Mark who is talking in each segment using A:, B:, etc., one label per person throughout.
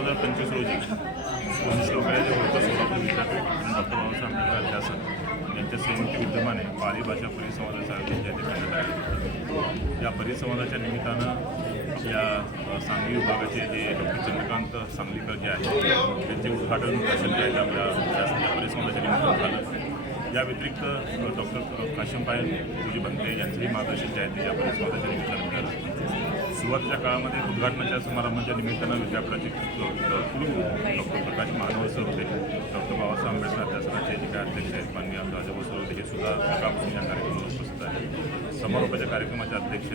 A: हजार पंचवीस रोजी पोलीस लोकांचे होतं सोलापूर विद्यापीठ आणि डॉक्टर बाबासाहेब आंबेडकर अध्यासन. यांच्या संयुक्त विद्यमाने पाली भाषा परिसंवादाचं आयोजन त्या ठिकाणी करण्यात आले या परिसंवादाच्या निमित्तानं आपल्या सांगली विभागाचे जे डॉक्टर चंद्रकांत सांगलीकर जे आहेत त्यांचे उद्घाटन भाषण जे आहे ते आपल्या शासनाच्या परिसंवादाच्या निमित्तानं झालं. या व्यतिरिक्त डॉक्टर काशिम पायल तुझी बनते यांचंही मार्गदर्शन जे आहे ते या परिसंवादाच्या निमित्तानं सुरुवातीच्या काळामध्ये उद्घाटनाच्या समारंभाच्या निमित्तानं विद्यापीठाचे कुलगुरू डॉक्टर प्रकाश महानवर सर होते डॉक्टर बाबासाहेब आंबेडकर अध्यासनाचे जे काय अध्यक्ष आहेत माननीय राजा बसर होते हे सुद्धा सकाळपासून या कार्यक्रमाला समारोपाच्या कार्यक्रमाचे अध्यक्ष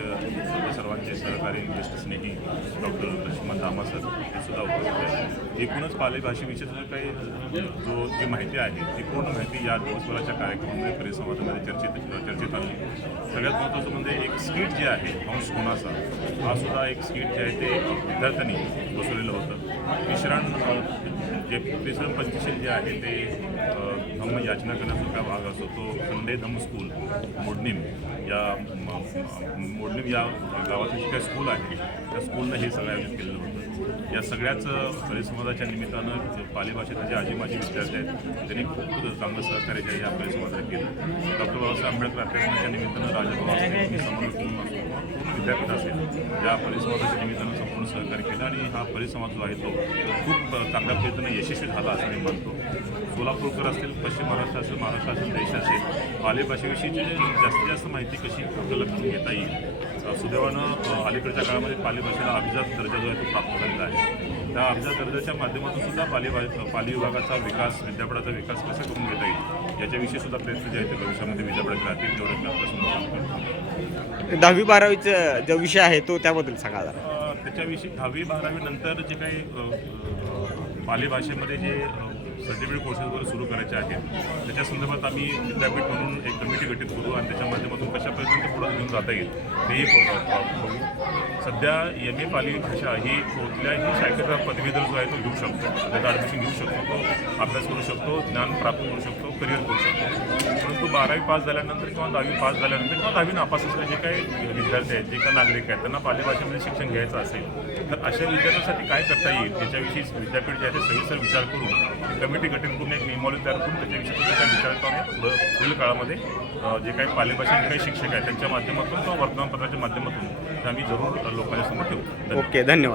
A: सर्वांचे सहकारी ज्येष्ठ स्नेही डॉक्टर लक्ष्मण धामा सर हे सुद्धा उपस्थित आहेत. एकूणच पालेभाषेविषयी जो काही जो जी माहिती आहे ती पूर्ण माहिती या दिवसभराच्या कार्यक्रमामध्ये परिसंवादामध्ये चर्चेत चर्चेत आली. सगळ्यात महत्त्वाचं म्हणजे एक स्किट जे आहे अंश कोणाचा हा सुद्धा एक स्किट जे आहे ते विद्यार्थ्यांनी बसवलेलं होतं. मिश्रण जे मिश्रण पंचशील जे आहे ते धम्म याचना करण्याचा भाग असतो तो खंडे धम्म स्कूल मोडणीम या मोडणीम या गावातील जे काही स्कूल आहे त्या स्कूलनं हे सगळं आयोजित केलेलं होतं. या सगळ्याच परिसंवादाच्या निमित्तानं जे पालेभाषेचे जे आजी माजी विद्यार्थी आहेत त्यांनी खूप चांगलं सहकार्य जे आहे या परिसंवादात केलं. डॉक्टर बाबासाहेब आंबेडकर अभ्यासनाच्या निमित्तानं राजाभाऊ समोर विद्यापीठ असेल या परिसंवादाच्या निमित्तानं संपूर्ण सहकार्य केलं आणि हा परिसंवाद जो आहे तो खूप चांगल्या पद्धतीनं यशस्वी झाला असं मी मानतो. सोलापूरकर असतील पश्चिम महाराष्ट्र असेल महाराष्ट्र असेल देश असेल पालेभाषेविषयीची जास्तीत जास्त माहिती कशी आपल्याला करून घेता येईल सुदैवानं अलीकडच्या काळामध्ये पालेभाषेला अभिजात दर्जा जो आहे तो प्राप्त झालेला आहे. त्या अभिजात दर्जाच्या माध्यमातून सुद्धा पालेभा पाली विभागाचा विकास विद्यापीठाचा विकास कसा करून घेता येईल याच्याविषयी सुद्धा प्रयत्न जे आहे ते भविष्यामध्ये विद्यापीठात राहतील तेवढं आपल्यासमोर
B: दहावी बारावीचा जो विषय आहे तो त्याबद्दल सांगा जरा.
A: त्याच्याविषयी दहावी बारावी नंतर जे काही पाली भाषेमध्ये जे सर्टिफिकेट कोर्सेस वगैरे सुरू करायचे आहेत. त्याच्या संदर्भात आम्ही विद्यापीठ म्हणून एक कमिटी गठीत करू आणि त्याच्या माध्यमातून कशा पुढे घेऊन जाता येईल तेही बघू. सध्या एम ए पाली भाषा ही कुठल्याही शाखेचा पदवीधर जो आहे तो घेऊ शकतो. त्याचा ॲडमिशन घेऊ शकतो तो अभ्यास करू शकतो ज्ञान प्राप्त करू शकतो करिअर करू शकतो. परंतु बारावी पास झाल्यानंतर किंवा दहावी पास झाल्यानंतर किंवा दहावी नापास असलेले जे काही विद्यार्थी आहेत जे काही नागरिक आहेत त्यांना पाली भाषेमध्ये शिक्षण घ्यायचं असेल तर अशा विद्यार्थ्यांसाठी काय करता येईल त्याच्याविषयी विद्यापीठ जे आहे ते सविस्तर विचार करून कमिटी गठीत करून एक नियमावली तयार करून त्याच्याविषयी काय काही विचार पुढील काळामध्ये जे काही पालेभाषेचे काही शिक्षक आहेत त्यांच्या माध्यमातून किंवा वर्तमानपत्राच्या माध्यमातून आम्ही जरूर लोकांच्या समोर ठेवू.
B: ओके धन्यवाद.